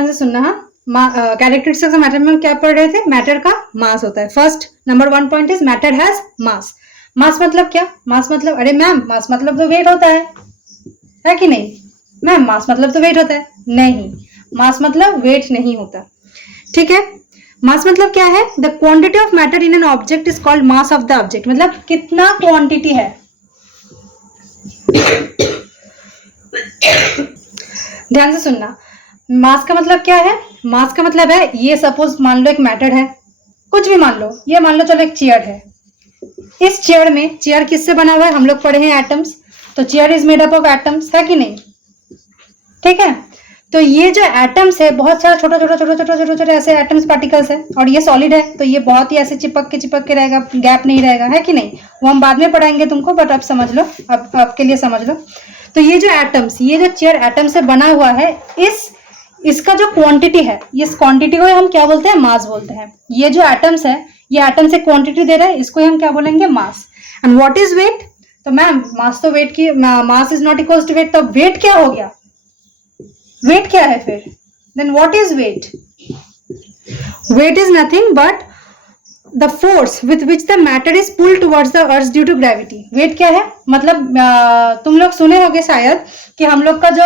ध्यान से सुनना। हाँ, कैरेक्टरिस्टिक्स ऑफ मैटर में क्या पढ़ रहे थे? मैटर का मास होता है। First number 1 point is matter has mass. Mass मतलब क्या? मास मतलब, अरे मैम मास मतलब तो वेट होता है कि नहीं? मैम मास मतलब तो वेट होता है। नहीं, मास मतलब वेट नहीं होता, ठीक है। मास मतलब क्या है? The quantity of matter in an object is called mass of the object. मतलब कितना क्वांटिटी है। ध्यान से सुनना। मास का मतलब क्या है? मास का मतलब है, ये सपोज मान लो एक मैटर है, कुछ भी मान लो, ये मान लो चलो एक चेयर है। इस चेयर में, चेयर किससे बना हुआ है? हम लोग पढ़े हैं एटम्स, तो chair is made up of atoms, है कि नहीं? ठीक है, तो ये जो एटम्स है, बहुत सारा छोटा छोटा छोटा छोटा छोटा छोटा ऐसे एटम्स पार्टिकल्स है, और ये सॉलिड है, तो ये बहुत ही ऐसे चिपक के रहेगा, गैप नहीं रहेगा, है कि नहीं? वो हम बाद में पढ़ाएंगे तुमको, बट अब समझ लो, अब आपके लिए समझ लो। तो ये जो एटम्स, ये जो चेयर एटम से बना हुआ है, इसका जो क्वांटिटी है, इस क्वांटिटी को हम क्या बोलते हैं? मास बोलते हैं। ये जो एटम्स है, ये एटम से क्वांटिटी दे रहा है, इसको हम क्या बोलेंगे? Mass. And what is weight? तो मैम मास तो वेट की, mass is not equals to weight, तो वेट क्या हो गया? वेट क्या है फिर? Then what is weight? Weight is nothing but the force with which the matter is pull towards the earth due to gravity. Weight क्या है? मतलब तुम लोग सुने होगे शायद कि हम लोग का जो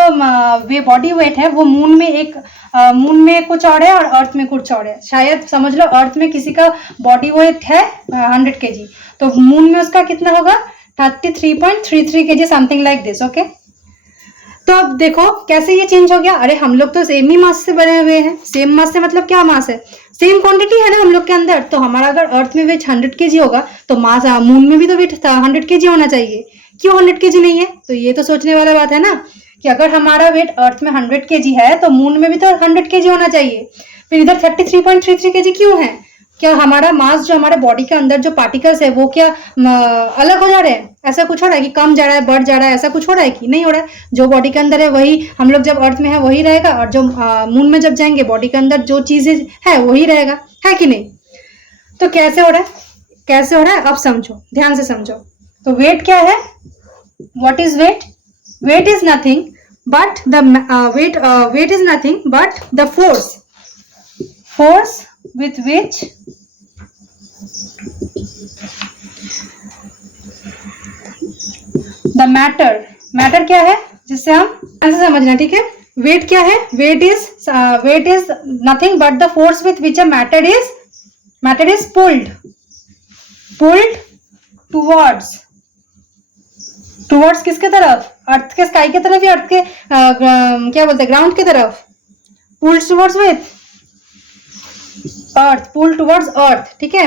वे बॉडी वेट है, वो मून में में कुछ और है और अर्थ में कुछ और है। शायद समझ लो, अर्थ में किसी का बॉडी वेट है 100 kg, तो मून में उसका कितना होगा? 33.33 kg, something like this. Okay, तो अब देखो कैसे ये चेंज हो गया। अरे हम लोग तो सेम ही मास से बने हुए हैं। सेम मास से मतलब क्या मास है? सेम क्वांटिटी है ना हम लोग के अंदर। तो हमारा अगर अर्थ में वेट 100 kg होगा, तो मास मून में भी तो वेट 100 kg होना चाहिए। क्यों 100 kg नहीं है? तो ये तो सोचने वाला बात है ना, कि अगर हमारा वेट अर्थ में 100 kg है, तो मून में भी तो 100 kg होना चाहिए। फिर इधर 33.33 kg क्यों है? क्या हमारा मास, जो हमारे बॉडी के अंदर जो पार्टिकल्स है, वो क्या अलग हो जा रहे हैं? ऐसा कुछ हो रहा है कि कम जा रहा है, बढ़ जा रहा है, ऐसा कुछ हो रहा है कि नहीं हो रहा है? जो बॉडी के अंदर है वही हम लोग जब अर्थ में है वही रहेगा, और जो मून में जब जाएंगे, बॉडी के अंदर जो चीजें है वही रहेगा, है कि नहीं? तो कैसे हो रहा है? कैसे हो रहा है अब समझो, ध्यान से समझो। तो वेट क्या है? What is weight? Weight is nothing but the weight is nothing but the force with which the matter क्या है? जिससे हम ऐसे समझना, ठीक है। वेट क्या है? Weight is nothing but the force with which a matter is pulled towards किसके तरफ? अर्थ के स्काई के तरफ, या अर्थ के क्या बोलते हैं, ग्राउंड की तरफ? Pulled towards with earth, pull towards earth, ठीक है।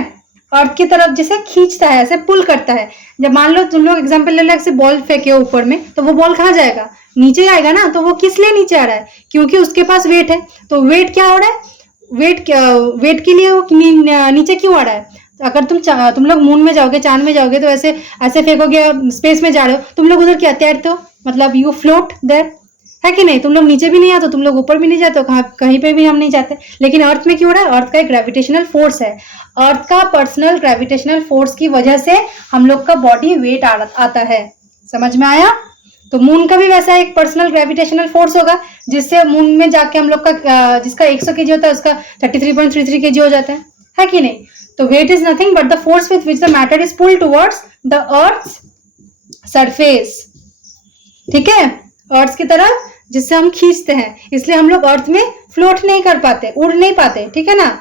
अर्थ की तरफ जिसे खींचता है, ऐसे पुल करता है। जब मान लो तुम लोग एग्जांपल ले लो, ऐसे बॉल फेंके ऊपर में, तो वो बॉल कहाँ जाएगा? नीचे आएगा ना। तो वो किस लिए नीचे आ रहा है? क्योंकि उसके पास वेट है। तो वेट क्या हो रहा है? वेट के लिए वो नीचे क्यों आ रहा है? तो अगर तुम लोग मून में जाओगे, चांद में जाओगे, तो ऐसे फेंकोगे, स्पेस में जा रहे हो, तुम लोग उधर क्या तैरते हो? मतलब यू फ्लोट देयर, है कि नहीं? तुम लोग नीचे भी नहीं आते, तुम लोग ऊपर भी नहीं जाते, कहीं पे भी हम नहीं जाते। लेकिन अर्थ में क्यों हो रहा है? अर्थ का एक ग्रेविटेशनल फोर्स है। अर्थ का पर्सनल ग्रेविटेशनल फोर्स की वजह से हम लोग का बॉडी वेट आता है। समझ में आया? तो मून का भी वैसा एक पर्सनल ग्रेविटेशनल फोर्स होगा, जिससे मून में जाके हम लोग का जिसका 100 kg होता है, उसका 33.33 kg हो जाता है कि नहीं? तो weight is nothing but the force with which the matter is pulled towards the earth surface, ठीक है, अर्थ की तरफ, जिससे हम खींचते हैं। इसलिए हम लोग अर्थ में फ्लोट नहीं कर पाते, उड़ नहीं पाते, ठीक है ना?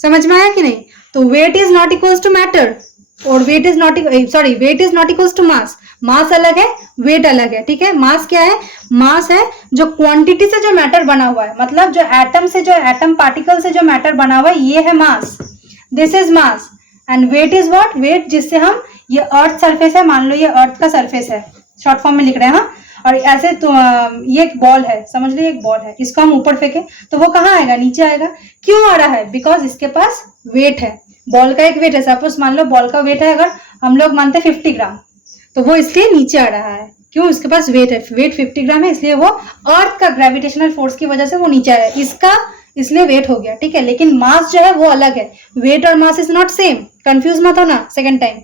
समझ में आया कि नहीं? तो weight is not equals to matter, और weight is not equals to mass. Mass अलग है, वेट अलग है, ठीक है। मास क्या है? मास है जो क्वांटिटी से जो मैटर बना हुआ है, मतलब जो एटम पार्टिकल से जो मैटर बना हुआ है, ये है mass. This is mass. And weight is what? Weight जिससे हम, ये अर्थ सरफेस है, मान लो ये अर्थ का सरफेस है, शॉर्ट फॉर्म में लिख रहे हैं, हाँ। और ऐसे तो ये एक बॉल है, समझ लो एक बॉल है, इसको हम ऊपर फेंके तो वो कहाँ आएगा? नीचे आएगा। क्यों आ रहा है? बिकॉज इसके पास वेट है। बॉल का एक वेट है, सपोज मान लो बॉल का वेट है, अगर हम लोग मानते हैं 50 ग्राम, तो वो इसलिए नीचे आ रहा है। क्यों? इसके पास वेट है, वेट 50 ग्राम है, इसलिए वो अर्थ का ग्रेविटेशनल फोर्स की वजह से वो नीचे आ रहा है, इसका इसलिए वेट हो गया, ठीक है। लेकिन मास जो है वो अलग है। वेट और मास इज नॉट सेम, कंफ्यूज मत होना सेकेंड टाइम।